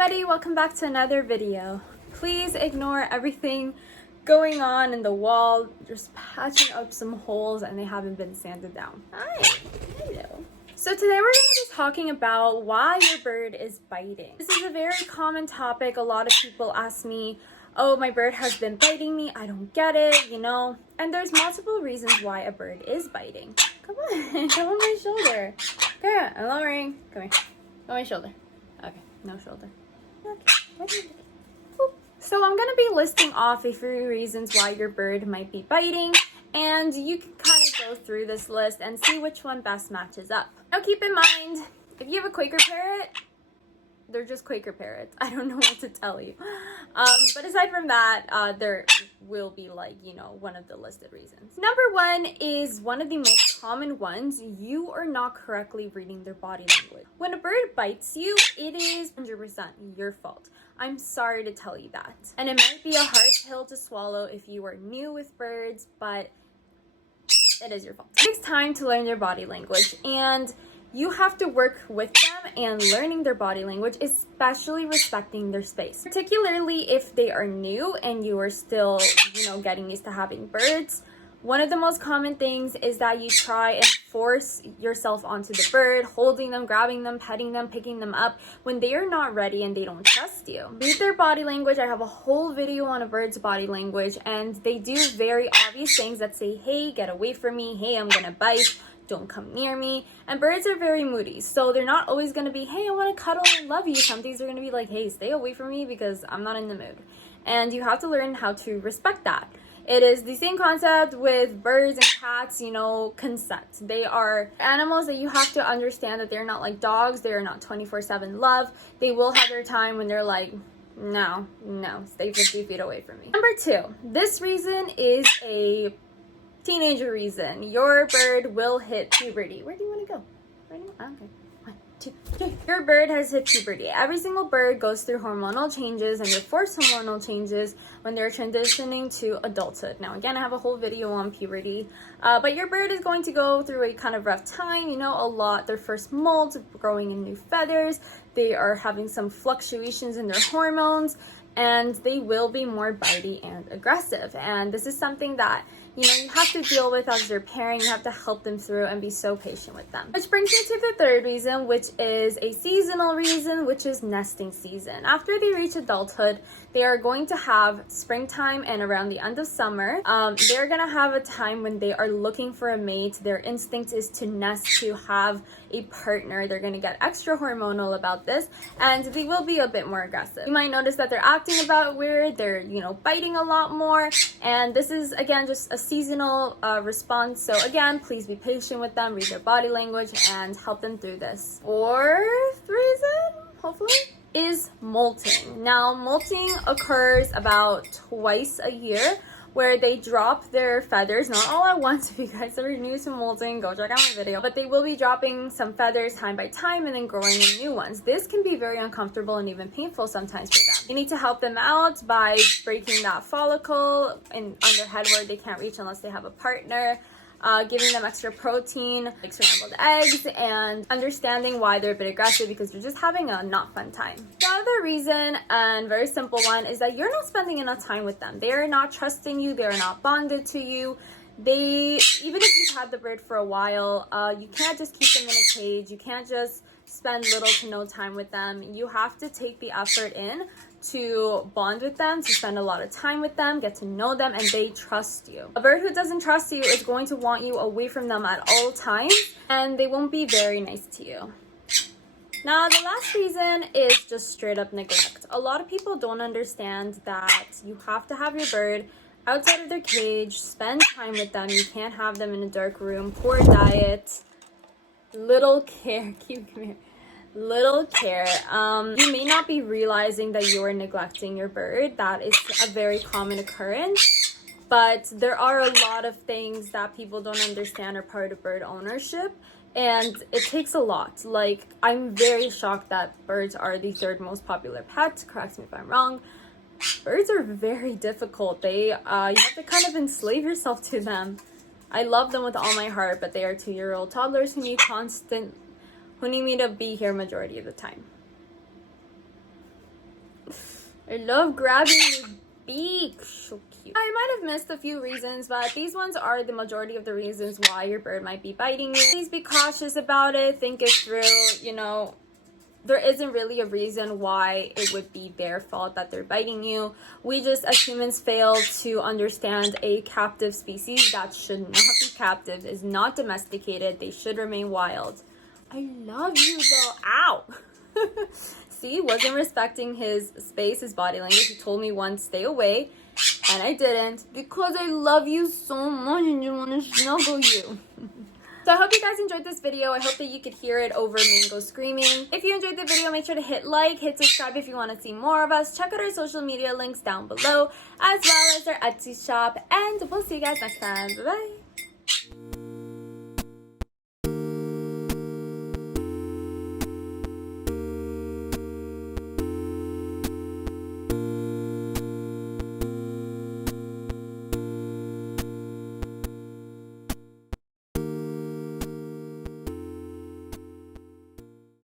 everybody, welcome back to another video. Please ignore everything going on in the wall, just patching up some holes and they haven't been sanded down. Hi, hello. So today we're going to be talking about why your bird is biting. This is a very common topic. A lot of people ask me, oh, my bird has been biting me, I don't get it, you know. And there's multiple reasons why a bird is biting. Come on, come on my shoulder. Come here, I'm lowering. Come here, on my shoulder. Okay, no shoulder. Okay. So I'm going to be listing off a few reasons why your bird might be biting, and you can kind of go through this list and see which one best matches up. Now keep in mind, if you have a Quaker parrot, they're just Quaker parrots. I don't know what to tell you. But aside from that, there will be one of the listed reasons. Number one is one of the most common ones. You are not correctly reading their body language. When a bird bites you, it is 100% your fault. I'm sorry to tell you that. And it might be a hard pill to swallow if you are new with birds, but it is your fault. It takes time to learn their body language, and you have to work with them and learning their body language, especially respecting their space. Particularly if they are new and you are still, getting used to having birds. One of the most common things is that you try and force yourself onto the bird, holding them, grabbing them, petting them, picking them up when they are not ready and they don't trust you. Read their body language. I have a whole video on a bird's body language, and they do very obvious things that say, hey, get away from me. Hey, I'm gonna bite. Don't come near me. And birds are very moody, so they're not always going to be, hey, I want to cuddle and love you. Some things are going to be like, hey, stay away from me because I'm not in the mood. And you have to learn how to respect that. It is the same concept with birds and cats, consent. They are animals that you have to understand that they're not like dogs. They're not 24/7 love. They will have their time when they're like, no, stay 50 feet away from me. Number two, this reason is a teenager reason. Your bird will hit puberty. Where do you want to go? Right now? Okay. 1, 2, 3. Your bird has hit puberty. Every single bird goes through hormonal changes, and they're forced hormonal changes when they're transitioning to adulthood. Now, again, I have a whole video on puberty, but your bird is going to go through a kind of rough time, a lot. Their first molt, growing in new feathers. They are having some fluctuations in their hormones, and they will be more bitey and aggressive. And this is something that you have to deal with as their parent. You have to help them through and be so patient with them. Which brings me to the third reason, which is a seasonal reason, which is nesting season. After they reach adulthood, they are going to have springtime, and around the end of summer, they're going to have a time when they are looking for a mate. Their instinct is to nest, to have a partner. They're going to get extra hormonal about this, and they will be a bit more aggressive. You might notice that they're acting about weird. They're, biting a lot more, and this is, again, just a seasonal response. So again, please be patient with them, read their body language, and help them through this. Fourth reason, hopefully, is molting. Now, molting occurs about twice a year, where they drop their feathers, not all at once. If you guys are new to molting, go check out my video. But they will be dropping some feathers time by time and then growing in new ones. This can be very uncomfortable and even painful sometimes for them. You need to help them out by breaking that follicle on their head where they can't reach unless they have a partner. Giving them extra protein, like scrambled eggs, and understanding why they're a bit aggressive because they're just having a not fun time. The other reason, and very simple one, is that you're not spending enough time with them. They are not trusting you. They are not bonded to you. Even if you've had the bird for a while, you can't just keep them in a cage. You can't just spend little to no time with them. You have to take the effort in to bond with them, to spend a lot of time with them, get to know them, and they trust you. A bird who doesn't trust you is going to want you away from them at all times, and they won't be very nice to you. Now, the last reason is just straight up neglect. A lot of people don't understand that you have to have your bird outside of their cage, spend time with them. You can't have them in a dark room, poor diet, little care. Come here. Little care. You may not be realizing that you are neglecting your bird. That is a very common occurrence, but there are a lot of things that people don't understand are part of bird ownership, and it takes a lot. Like, I'm very shocked that birds are the third most popular pet. Correct me if I'm wrong. Birds are very difficult. You have to kind of enslave yourself to them. I love them with all my heart, but they are 2-year-old toddlers who need me to be here majority of the time. I love grabbing your beak. So cute. I might have missed a few reasons, but these ones are the majority of the reasons why your bird might be biting you. Please be cautious about it. Think it through. You know, there isn't really a reason why it would be their fault that they're biting you. We just, as humans, fail to understand a captive species that should not be captive, is not domesticated. They should remain wild. I love you though. Ow. See, wasn't respecting his space, his body language. He told me once, stay away, and I didn't because I love you so much and just want to snuggle you. So I hope you guys enjoyed this video. I hope that you could hear it over Mango screaming. If you enjoyed the video, make sure to hit like, hit subscribe if you want to see more of us. Check out our social media links down below, as well as our Etsy shop, and we'll see you guys next time. Bye-bye.